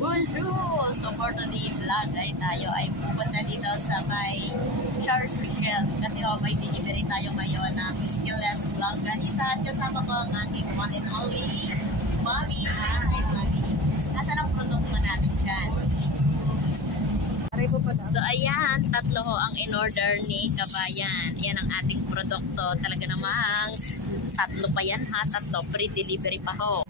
Bonjour! So for today vlog ay tayo ay pupunta dito sa may Charles Michel kasi may delivery tayo ngayon ng skillless longganisa at kasama ko ang aking one and only Mommy. Hi Mommy! Asan ang produkto natin dyan? So ayan, tatlo ho ang in-order ni Kabayan. Yan ang ating produkto. Talaga namang tatlo pa yan ha, tatlo free delivery pa ho.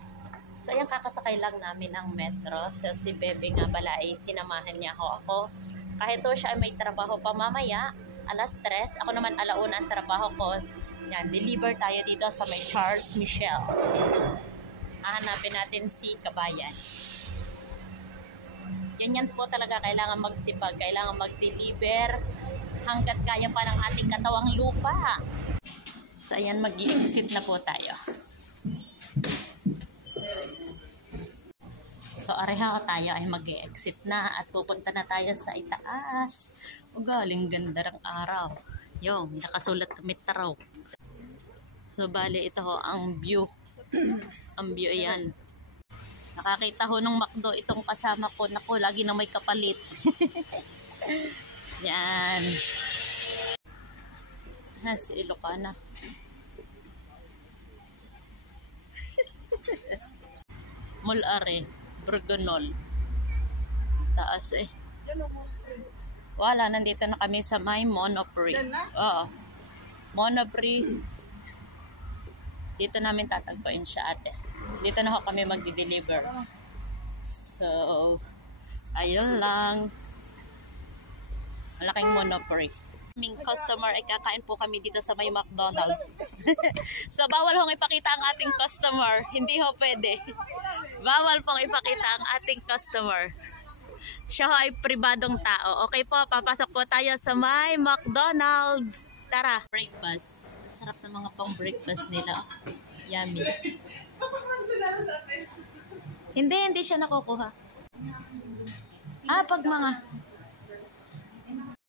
So, ayan, kakasakay lang namin ang metro. So, si Bebe nga bala ay sinamahan niya ako. Kahit to siya ay may trabaho pa mamaya, alas 3. Ako naman alauna ang trabaho ko. Yan, deliver tayo dito sa may Charles Michel. Hahanapin natin si Kabayan. Yan po talaga kailangan magsipag. Kailangan mag-deliver hanggat kaya pa ng ating katawang lupa. So, ayan, mag-i-exit na po tayo. So, areha tayo ay mag-exit na at pupunta na tayo sa itaas. O galing ganda ng araw. Yung, nakasulat metro. So, bali ito ho ang view. Ang view yan. Nakakita ho ng McDo itong kasama ko. Naku, lagi na may kapalit. Yan. Ha, si Ilocana. Mall are. Bergonol. Taas eh. Wala, nandito na kami sa may Monoprix. Oo. Monoprix. Dito namin tatagpuin siya ate. Dito na ho kami magdi-deliver. So, ayun lang. Malaking Monoprix. Aming customer ay kakain po kami dito sa may McDonald's. So, bawal hong ipakita ang ating customer. Hindi ho pwede. Bawal pong ipakita ang ating customer. Siya ho ay pribadong tao. Okay po, papasok po tayo sa may McDonald's. Tara. Breakfast. Sarap ng mga pang breakfast nila. Yummy. Hindi siya nakukuha. Pag mga